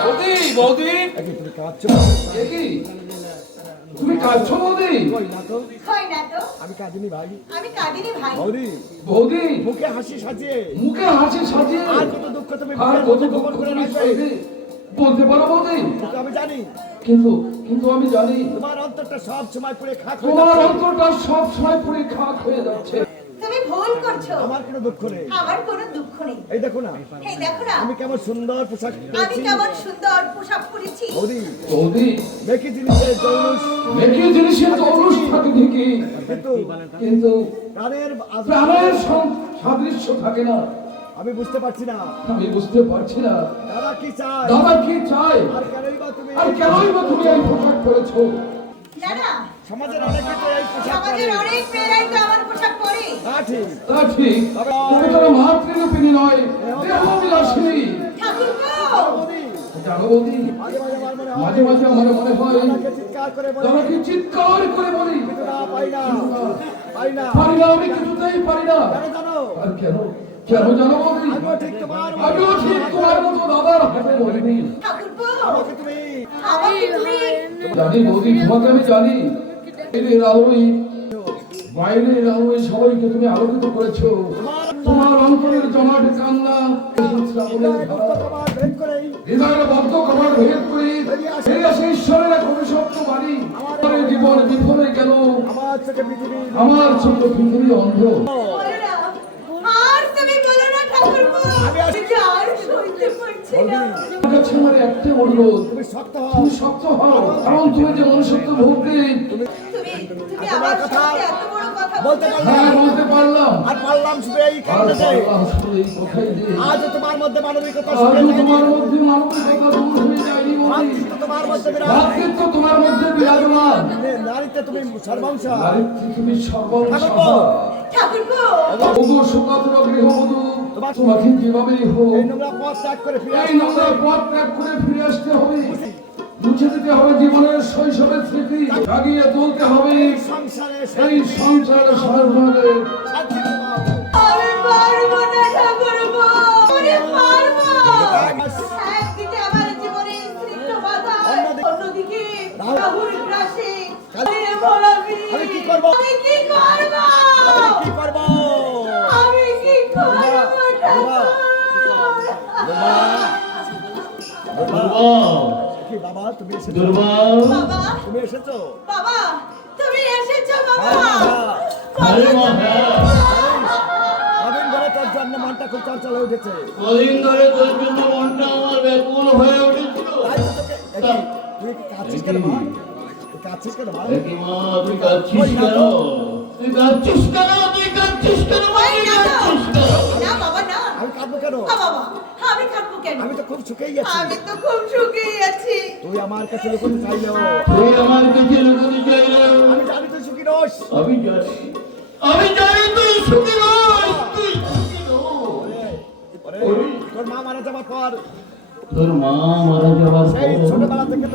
বৌদি বৌদি তুমি কাঁদছো? তুমি কাঁদছো বৌদি? আমি কাঁদিনি ভাই। বৌদি বৌদি মুখে হাসি সাজিয়ে আর কত দুঃখ তুমি আর বুকের কত মধ্যে দুঃখ গোপন করে তুমি রাখবে। বলতে পারো বৌদি? কিন্তু আমি জানি কিন্তু কিন্তু আমি জানি তোমার অন্তরটা সব সময় পুড়ে খাক হয়ে তোমার যাচ্ছে। অন্তরটা সব সময় পুরে খাক হয়ে যাচ্ছে। তুমি ভুল করছো। আমার কোনো দুঃখ নেই। আমার কোনো দুঃখ নেই। এই দেখো না এই দেখো না, আমি কেমন সুন্দর পোশাক আমি পরেছি। কেমন সুন্দর পোশাক পরেছি। বৌদি বৌদি মেকি জিনিসের জৌলুস মেকি জিনিসের তো অনুষ্ঠান ঠিকই, কিন্তু প্রাণের প্রাণের সাদৃশ্য থাকে না। আমি বুঝতে পারছি না আমি বুঝতে পারছি না দাদা কি চায় দাদা কি চায়, আর কেনই বা তুমি এই পোশাক পরেছো? দাদা, সমাজের অনেকে তো এই পোশাক পরে। সমাজের অনেক মেয়েরাই তো আমার পোশাক পরে। তা ঠিক তা ঠিক, তুমি তো মাতৃরূপিণী নয়, দেহবিলাসিনী। ঠাকুরপো, বৌদি জানো বৌদি, মাঝে মাঝে আমার মনে হয় মাঝে মাঝে আমার মনে হয় দাদাকে চিৎকার করে বলে দাদাকে চিৎকার করে বলি, কিন্তু না পাই না পারি না, আমি কিছুতেই পারি না। কেন জানো আর কেন কেন জানো বৌদি? আমিও ঠিক তোমার মতো দাদার হাতে বলিনি। ঠাকুরপো, আমাকে তুমি জানি বৌদি, তোমাকে আমি জানি। বাইরের আলোয় বাইরের আলোয় সবাইকে তুমি আলোকিত করেছো। তোমার অন্তরের জমাট কান্না ভেদ করেই হৃদয়ের বদ্ধ কপাট ভেদ করে সেই আসে ঈশ্বরের এক অভিশপ্ত বাণী। আমার জীবন বিফলে গেল, আমার চোখে পৃথিবী আমার ছোট পৃথিবী অন্ধ। বলো না, আর তুমি বলো না ঠাকুরপো, আমি আর সইতে পারছি না। আমার কাছে আমার একটা অনুরোধ, তুমি শক্ত হও তুমি শক্ত হও, কারণ তুমি যে মনুষ্যত্ব ভোগবে। তুমি আমার সাথে এত বড় কথা বলতে পারলাম হ্যাঁ, বলতে পারলাম, আর পারলাম শুধু এই আর কারণে যে পারলাম শুধু এই কথাই যে আজ তোমার মধ্যে মানবিকতা আজও শুনে তোমার মধ্যে মানবিকতা দূর হয়ে যায়নি বৌদি। তোমার মধ্যে বিরাজ ভাতৃত্ব তোমার মধ্যে বিরাজমান, নারীতে তুমি সর্বাংশা নারীত্বে তুমি সর্বংসহা। ঠাকুরপো, ওগো সুকাতুর গৃহবধূ, তোমাকে যেভাবেই হোক এই নোংরা পথ ত্যাগ করে ফিরে এই আসতে নোংরা হবে। পথ ত্যাগ করে ফিরে আসতে হবে, মুছে দিতে হবে জীবনের শৈশবের স্মৃতি, জাগিয়ে তুলতে হবে সংসারে এই সংসার সর্বদে। শান্তি পাও। আমি পারবো না ঠাকুরপো, আমি পারবো। একদিকে আমার জীবনে স্ত্রীত্ব বাধা, অন্যদিকে রাহুল গ্রাসে চালিয়ে ভোলাবি। আমি কি করব? আমি কি করব? কি করব? আমি কি করব ঠাকুর? কি বাবা তুমি এসেছো? বাবা, তুমি এসেছো? বাবা, তুমি এসেছো বাবা। কদিন ধরে তোর জন্য মনটা খুব চঞ্চল হয়ে উঠেছে। কদিন ধরে তোর জন্য মনটা আমার ব্যাকুল হয়ে উঠেছিল। তাই তো তোকে তুই কি কাঁদছিস কেন মা? তুই কাঁদছিস কেন মা? কি মা, তুই কাঁদছিস কেন? তুই কাঁদছিস কেন? তুই কাঁদছিস কেন? ওই না তো। কাঁদছিস কেন? না বাবা না। আমি কাঁদবো কেন? বাবা, আমি থাকবো কেন? আমি তো খুব সুখেই আছি। আমি তো খুব সুখী আছি। তুই আমার কাছে লুকোতে চাইলেও তুই আমার কাছে লুকোতে চাইলেও আমি জানি তুই সুখী নস। আমি জানি তুই সুখী নস। তুই সুখী নস। তোর মা মারা যাওয়ার পর তোর মা মারা যাওয়ার পর সেই ছোটবেলা থেকে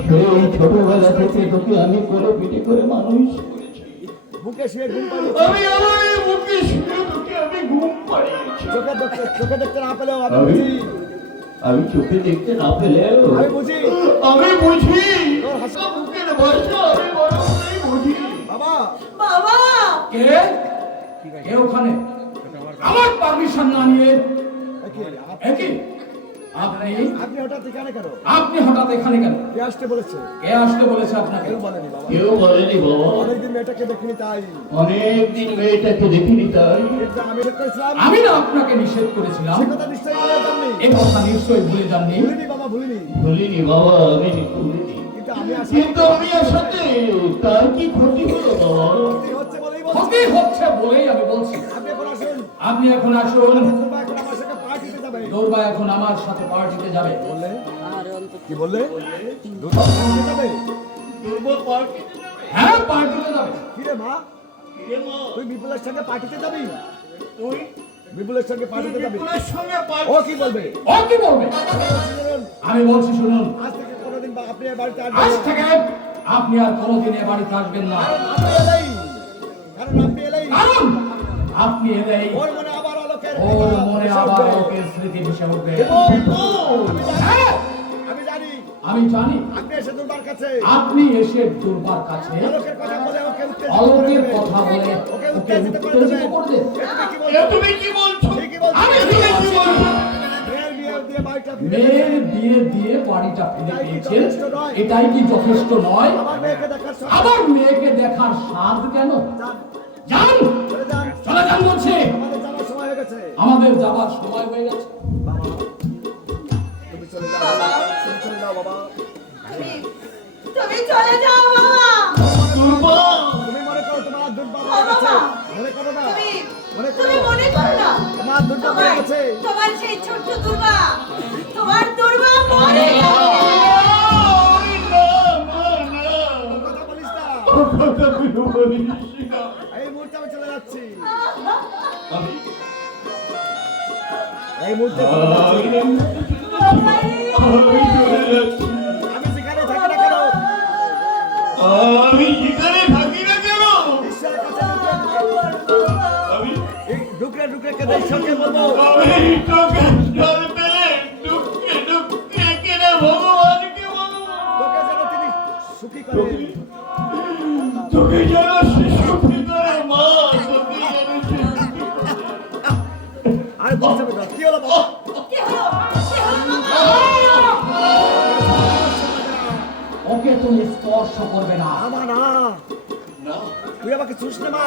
তোকে আমি করে পিঠে করে মানুষ করেছি। বুকে শুয়ে ঘুম পাড়িয়েছি। আমি আমার এই বুকে শুয়ে তোকে আমি ঘুম পাড়িয়েছি। চোখে দেখতে না পেলেও আমি বুঝি। আমি চোখে দেখতে না পেলেও আমি বুঝি আমি বুঝি তোর হাসি। বুকের ভাষা আমি বড় করেই বুঝি। বাবা বাবা, কে কে ওখানে আমার পারমিশন না নিয়ে? একই আপনি আপনি হঠাৎ এখানে কেন? আপনি হঠাৎ এখানে কেন? কে আসতে বলেছে? কে আসতে বলেছে আপনাকে? কেউ বলেনি বাবা। কেউ বলেনি বাবা, অনেকদিন মেয়েটাকে দেখিনি তাই। অনেকদিন মেয়েটাকে দেখিনি তাই। কিন্তু আমি ঠিক করেছিলাম আমি না আপনাকে নিষেধ করেছিলাম? সে কথা নিশ্চয়ই বলে জাননি। এই কথা নিশ্চয়ই ভুলে যাননি। ভুলিনি বাবা ভুলিনি। ভুলিনি বাবা, আমি ভুলিনি। কিন্তু আমি আসি কিন্তু আমি আসাতে তার কি ক্ষতি হলো বাবা? হচ্ছে বলেই বলছি। ক্ষতি হচ্ছে বলেই আমি বলছি। আপনি এখন আসুন। আপনি এখন আসুন। তোমরা এখন আমার সাথে পার্টিতে যাবে। দৌড়বা এখন আমার সাথে পার্টিতে যাবে। বললে কি বললে? দুটো পার্টিতে যাবে? দুর্বল পার্টিতে যাবে? হ্যাঁ, পার্টিতে যাবে। কি রে মা? কে মা? তুই বিপুলের সঙ্গে পার্টিতে যাবি? তুই বিপুলের সঙ্গে পার্টিতে যাবি? বিপুলের সঙ্গে ও কি বলবে? ও কি বলবে? শুনুন, আমি বলছি শুনুন, আজ থেকে কোনোদিন আপনি এ বাড়িতে আজ আসবেন না। থেকে আপনি আর কোনোদিন এ বাড়িতে আসবেন না। কারণ আপনি এলেই কারণ আপনি এলেই ওর মনে আবার আলোকের ওর মনে আবার ওকে স্মৃতি ভেসে উঠবে। এবং হ্যাঁ, আমি জানি আমি জানি আপনি এসে দুর্বার কাছে আপনি এসে দুর্বার কাছে আলোকের কথা বলে ওকে উত্তেজিত করে অলৌকিক দেবেন। কথা বলে ওকে ওকে উত্তেজিত করে উত্তেজিত দেবেন। করে দেন। এ তুমি কি এ বলছো? তুমি কি বলছো? ঠিকই বলছো। আমি তুমি কি বলছো? মেয়ের বিয়ে দিয়ে বাড়িটা ফিরে মেয়ের দেবেন। বিয়ে দিয়ে বাড়িটা ফিরে এটাই কি পেয়েছেন, যথেষ্ট নয়? এটাই কি যথেষ্ট নয়? আমার মেয়েকে দেখার শখ আবার মেয়েকে দেখার স্বাদ কেন? যান, যান, চলে যান। চলে যান বলছে। আমাদের যাওয়ার সময় হয়ে গেছে। আমাদের যাবার সময় হয়ে গেছে। বাবা, তুমি চলে যাও বাবা। তুমি চলে যাও বাবা। তুমি চলে যাও বাবা। দুর্বা, তুমি মনে করো তোমার দুর্বার ও হয়ে গেছে। বাবা। মনে করো না। তুমি মনে তুমি করো। মনে করো না তোমার দুর্বার হয়ে গেছে। তোমার সেই ছোট্ট দুর্বা, তোমার দুর্বা মরে যাবে। ওই না, না, না। কথা বলিস না। কথা তুই বলিস না। এই মুহূর্তে আমি চলে যাচ্ছি। আমি এই মুহূর্তে চলে যাচ্ছি। আমি চলে যাচ্ছি। আমি যেখানে থাকি না কেন আমি যেখানে থাকি না কেন, ঈশ্বরের কাছে ঢুকে আমি ঢুকে ঢুকে কেঁদে ঈশ্বরকে বলবো আমি তোকে জল পেলে ডুবকে ডুবকে কেনে ভগবানকে বলবো, তোকে যেন তিনি সুখী করেন। তোকে যেন সুখী করে মা, তোকে যেন সুখী করে। আর বুঝতে হবে না কি হলো বাবা? কি হলো? কি হলো বাবা? ওকে তুমি স্পর্শ করবে না। আমা না না, তুই আমাকে ছুস নে মা,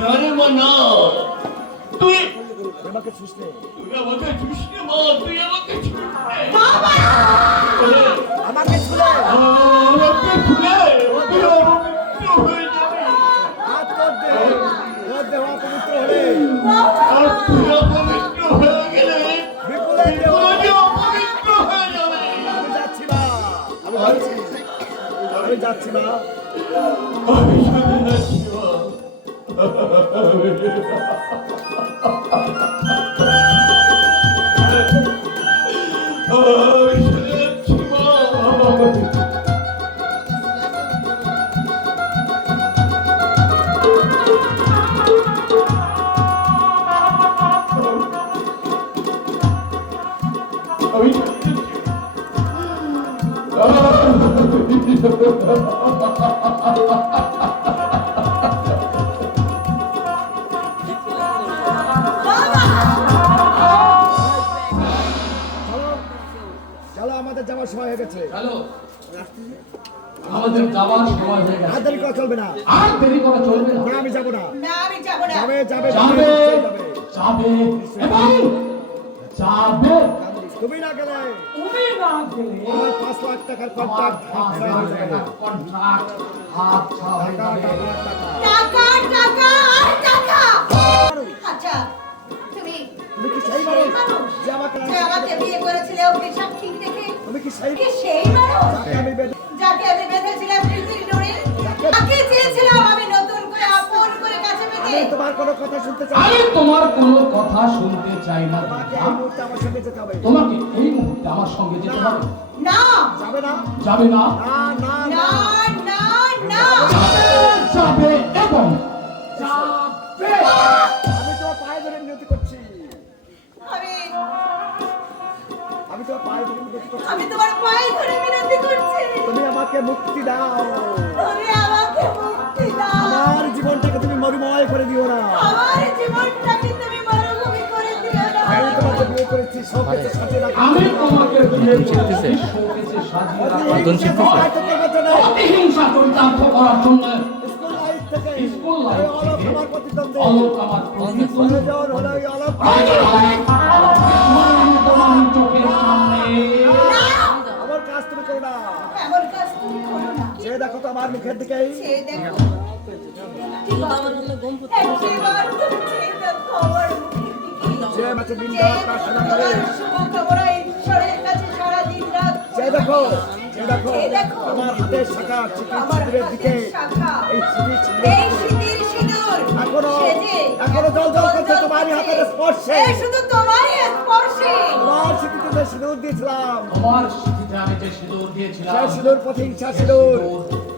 না রে মা, না। তুই তুই আমাকে ছুস নে। তুই আমাকে ছুঁসনে মা, তুই আমাকে ছুঁসনে। বাবা! আমাকে ছুলে আমাকে ছুঁলে তুই অপবিত্র হয়ে যাবি। আর তোর দেহ অপবিত্র হলে আর তুই অপবিত্র হয়ে গেলে বিপুলের দেহ তুই অপবিত্র হয়ে যাবে। আমি যাচ্ছি মা, আমি যাচ্ছি, আমি যাচ্ছি মা। আমি চলে যাচ্ছি মা। আমি চলে যাচ্ছি মা। আমি চলো চলো আমাদের যাওয়ার সময় হয়ে গেছে। চলো, আমাদের যাবার সময় হয়ে আর গেছে। দেরি করা চলবে না। আর দেরি করা চলবে না। না আমি যাবো না। না আমি যাবো না। যাবে যাবে যাবে, যাবে। যাবে এবং যাবে। তুমি না গেলে তুমি না গেলে আমার 5 লাখ টাকার আমার কন্ট্রাক্ট হাতছাড়া হয়ে যাবে। কন্ট্রাক্ট হাতছাড়া হয়ে টাকা যাবে। টাকা টাকা। টাকা টাকা আর টাকা। আচ্ছা তুমি তুমি কি সেই মানুষ যে আমাকে যে আমাকে বিয়ে করেছিলে ওকে সাক্ষী রেখে তুমি কি সেই কি সেই মানুষ যাকে আমি বেঁধে- যাকে আমি বেঁধেছিলাম প্রীতির ডোরে, তাকে চেয়েছিলাম আমি নতুন করে আপন করে কাছে আমি পেতে। তোমার কোনো কথা শুনতে চাই আমি না। তোমার কোনো কথা শুনতে চাই না তোমাকে দুর্গা। এই মুহূর্তে আমার সঙ্গে যেতে হবে। তোমাকে এই মুহূর্তে আমার সঙ্গে যেতে হবে। না যাবে না? যাবে না? না না না না। না না যাবে এবং যাবে। আমি তোমার পায়ে ধরে মিনতি করছি। আমি আমি তোমার পায়ে ধরে মিনতি করছি। আমি তোমার পায়ে ধরে বিনতি করছি, তুমি আমাকে মুক্তি দাও। তুমি আমাকে মুক্তি দাও। আমার জীবনটাকে তুমি মরুময় করে দিও না। আমার জীবনটাকে তুমি মরুভূমি করে দিও না। আমি তোমাকে বিয়ে করেছি শোকেতে সাথে রাখি। আমি তোমাকে বিয়ে করেছি শোকেসে সাজিয়ে রাখার প্রতিহিংসা চরিতার্থ করার জন্য। স্কুল লাইফ থেকে স্কুল লাইফ ওই অলক থেকে আমার প্রতিদ্বন্দ্বী। অলক আমার প্রতিদ্বন্দ্বী। প্রয়োজন হলো ওই অলক। তোমার চোখের সামনে আমার কাজ তুমি করো না। এমন কাজ তুমি করো না। যে দেখো তো আমার মুখের দিকে সে দেখো একবার তুমি চেয়ে দেখো আমার মুখের দিকে। যে আমাকে দিন যে রাত প্রার্থনা করে। তোমার শুভকামনা ঈশ্বরের কাছে সারা দিন রাত যে দেখো যে দেখো যে দেখো আমার হাতের শাখা আমার চিঠির দিকে হাতের শাখা, এই চিঠি ছিল এই শীতের সিঁদুর এখনো সেজে এখনো জল জল করছে তোমারই হাতের স্পর্শে। এ শুধু তোমারই স্পর্শে। তোমার স্মৃতিতে সিঁদুর দিয়েছিলাম। তোমার স্মৃতিতে আমি যে সিঁদুর দিয়েছিলাম সেই সিঁদুর প্রতিহিংসা সিঁদুর।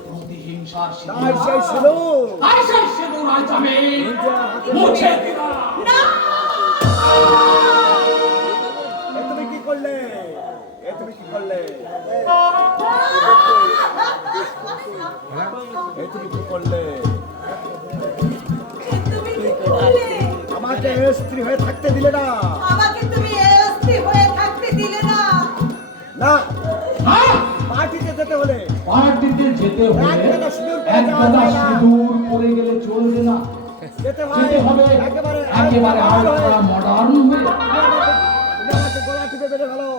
প্রতিহিংসার তাই সিঁদুর। সেই সিঁদুর আর সেই সিঁদুর আজ আমি নিজের হাতে মুছে দিলাম। না এ তুমি কি করলে? তুমি কি করলে? এই তুমি কি করলে? তুমি কি করলে? আমাকে স্ত্রী হয়ে থাকতে দিলে না। আমাকে তুমি অস্থির হয়ে থাকতে দিলে না। না, পার্টিতে যেতে হলে পার্টিতে যেতে হলে একখানা সিঁদুর পরে যাওয়া একখানা যায় না। সিঁদুর পরে গেলে চলবে না, যেতে যেতে হবে একেবারে একেবারে আলট্রা মডার্ন হয়ে। তুমি আমাকে গলা টিপে বেঁধে ফেলো,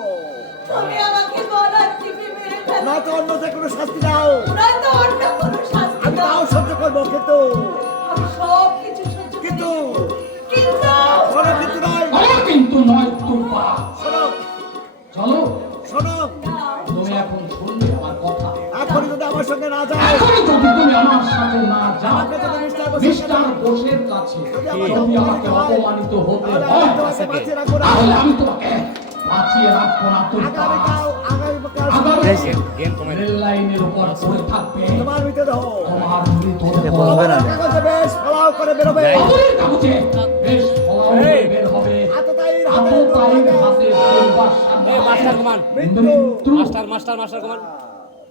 তুমি আমাকে গলা টিপে মেরে ফেলো। না তো অন্য যে কোনো শাস্তি দাও। নয়তো অন্য কোনো শাস্তি আমি দাও। তাও সহ্য করবো, কিন্তু আমি সব কিছু সহ্য করি। কিন্তু কিন্তু শোনো, কিন্তু নয়। আমার কিন্তু নয় তুপা। শোনো, চলো, শোনো, তুমি এখন শুনবে আমার কথা। এখন যদি আমার সঙ্গে না যাও, এখন যদি তুমি আমার সাথে না যাও, আমাকে যদি মিস্টার মিস্টার বোসের কাছে যদি আমাকে অপমানিত হতে তাহলে হয়, আমি তোমাকে বাঁচিয়ে রাখবো না। তাহলে আমি তোমাকে বাঁচিয়ে রাখবো না তুপা। আগামীকাল রেল লাইনের উপর পড়ে থাকবে তোমার মৃতদেহ তোমার মৃতদেহ। খবরের কাগজে বেশ ফলাও করে বেরোবে। খবরের কাগজে বেশ ফলাও করে বের হবে। আততায়ীর হাতে আততায়ীর হাতে দুর্বার সামনে মৃত্যু।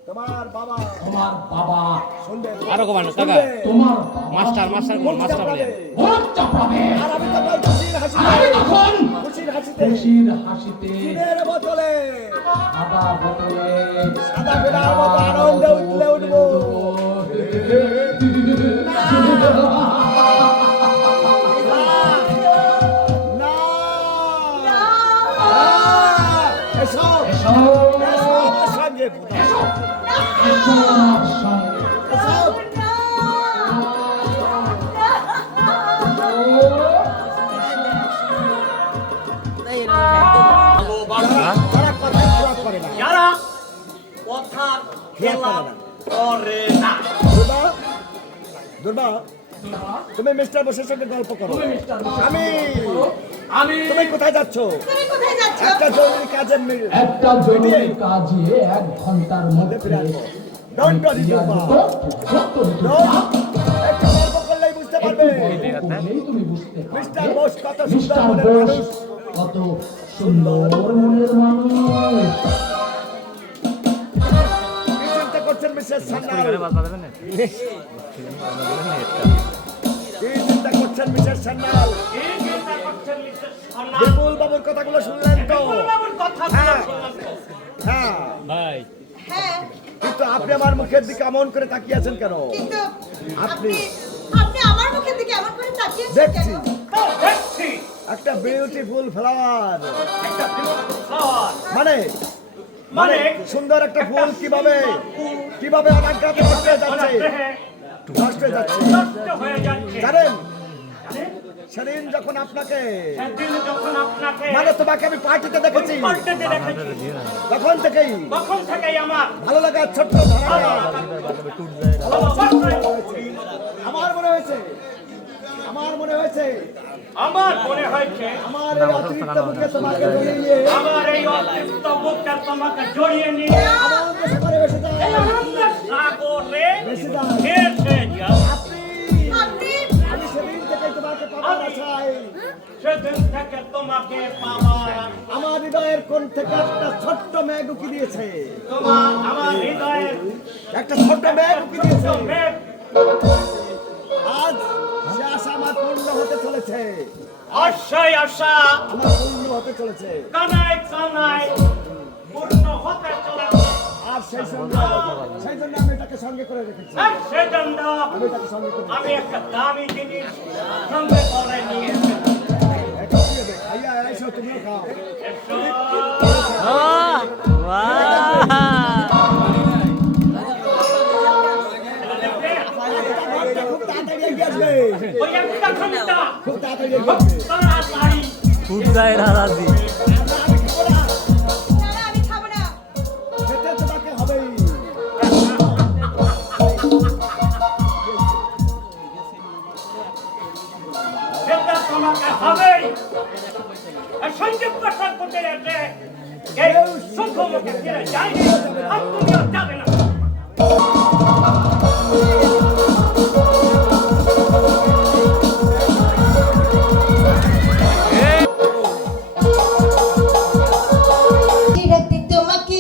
তোমার বাবা তোমার বাবা শুনবে, আরো কমান টাকা শুনবে। তোমার মাস্টার বলে ভোট চাপড়াবে। আর আমি তখন খুশির আর হাসিতে, আমি তখন খুশির হাসিতে খুশির হাসিতে দিনের বোতলে সাদা বোতলে সাদা বেড়ার মতো আনন্দে উঠলে উঠবো। না, এসো, এসো, এসো আমার সঙ্গে, এসো, এসো আমার সঙ্গে। এসো। তারা কথায় খেলাপ করে না। যারা কথার খেলাপ করে না দুর্বা, দুর্বা, তুমি মিস্টার বোসের সঙ্গে গল্প করো। আমি তুমি কোথায় যাচ্ছ? তুমি কোথায় যাচ্ছ? একটা জরুরি কাজে একটা জরুরি কাজে 1 ঘন্টার মধ্যে ফিরে আসবো। আমি Don't worry, ফিরে দুর্বা। আসবো। সত্য দুর্বা। একটু গল্প করলেই বুঝতে একটু পারবে গল্প করলেই তুমি বুঝতে পারবে। মিস্টার বোস কত সুন্দর মিস্টার মনের বোস মানুষ। কত সুন্দর মনের মানুষ। কি চিন্তা করছেন মিসেস সান্যাল? কি চিন্তা করছেন মিসেস সান্যাল? বিপুল বাবুর কথাগুলো শুনলেন তো? হ্যাঁ, হ্যাঁ। ভাই হ্যাঁ, কিন্তু আপনি আমার মুখের দিকে এমন করে তাকিয়ে আছেন কেন? কিন্তু আপনি- আপনি আমার মুখের দিকে এমন করে তাকিয়েছেন দেখছি কেন? একটা বিউটিফুল ফ্লাওয়ার, মানে মানে সুন্দর একটা ফুল কিভাবে কিভাবে অনাজ্ঞাতে নষ্ট হয়ে যাচ্ছে, নষ্ট হয়ে যাচ্ছে জানেন? সেদিন যখন আপনাকে মানে তোমাকে আমি পার্টিতে দেখেছি, তখন থেকেই আমার ভালো লাগা ছোট্ট ধারণা আমার মনে হয়েছে, আমার মনে হয়েছে আমার মনে হয়েছে আমার এই অতিরিক্ত বুকে তোমাকে জড়িয়ে নিয়ে আমার এই অতিরিক্ত বুকটা তোমাকে জড়িয়ে নিয়ে আমার দেশে করে বেসে যায়। সাগরে বেসে যায়। ভেসে যাও। আপনি আপনি আমি সেদিন থেকে তোমাকে পাবার আশায় সেদিন থেকে তোমাকে পাওয়ার আমার হৃদয়ের কোণ থেকে একটা ছোট্ট মেঘ উকি দিয়েছে, আমার হৃদয়ের একটা ছোট্ট মেঘ উকি দিয়েছে। মেঘ আজ সে আশা আমার পূর্ণ হতে চলেছে, অবশ্যই আশা আমার পূর্ণ হতে চলেছে। কানায় কানায় পূর্ণ হতে চলেছে। আর সেই জন্য আমি এটাকে সঙ্গে করে রেখেছি, আর সেজন্য আমি এটাকে সঙ্গে করে আমি একটা দামি জিনিস সঙ্গে করে নিয়ে এসেছি। এটা কি হবে? খাইয়া এসো, তুমিও খাও। খুব তাড়াতাড়ি এগিয়ে আসবে, ওই একটা ঘন্টা খুব তাড়াতাড়ি এগিয়ে আসবে। তাড়াতাড়ি না, আমি খাবো না। খেতে তোমাকে হবেই। সেটা তোমাকে হবেই। আর সঞ্জীব প্রসাদ করতে এসে এই সুখমুখে ফিরে যায়নি, আর তুমিও যাবে না। রাতে তোমাকে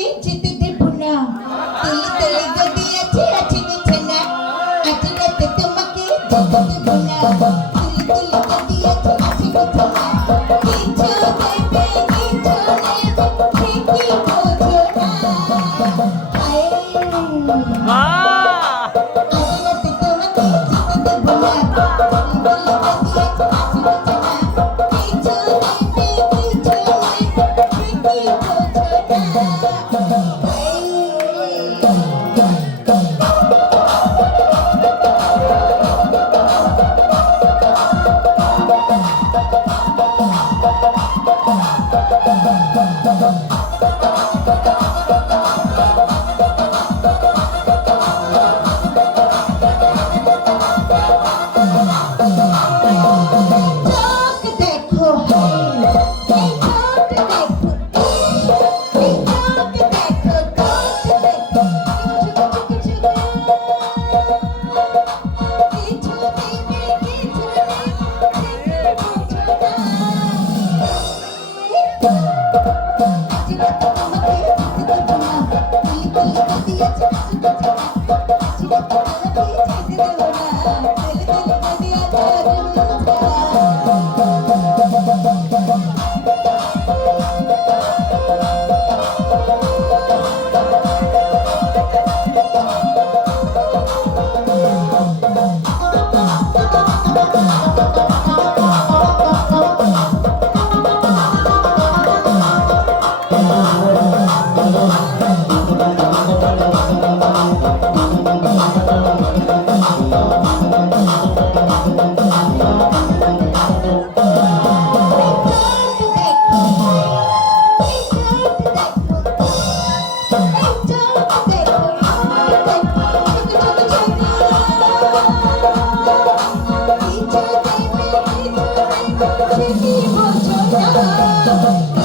Thank you.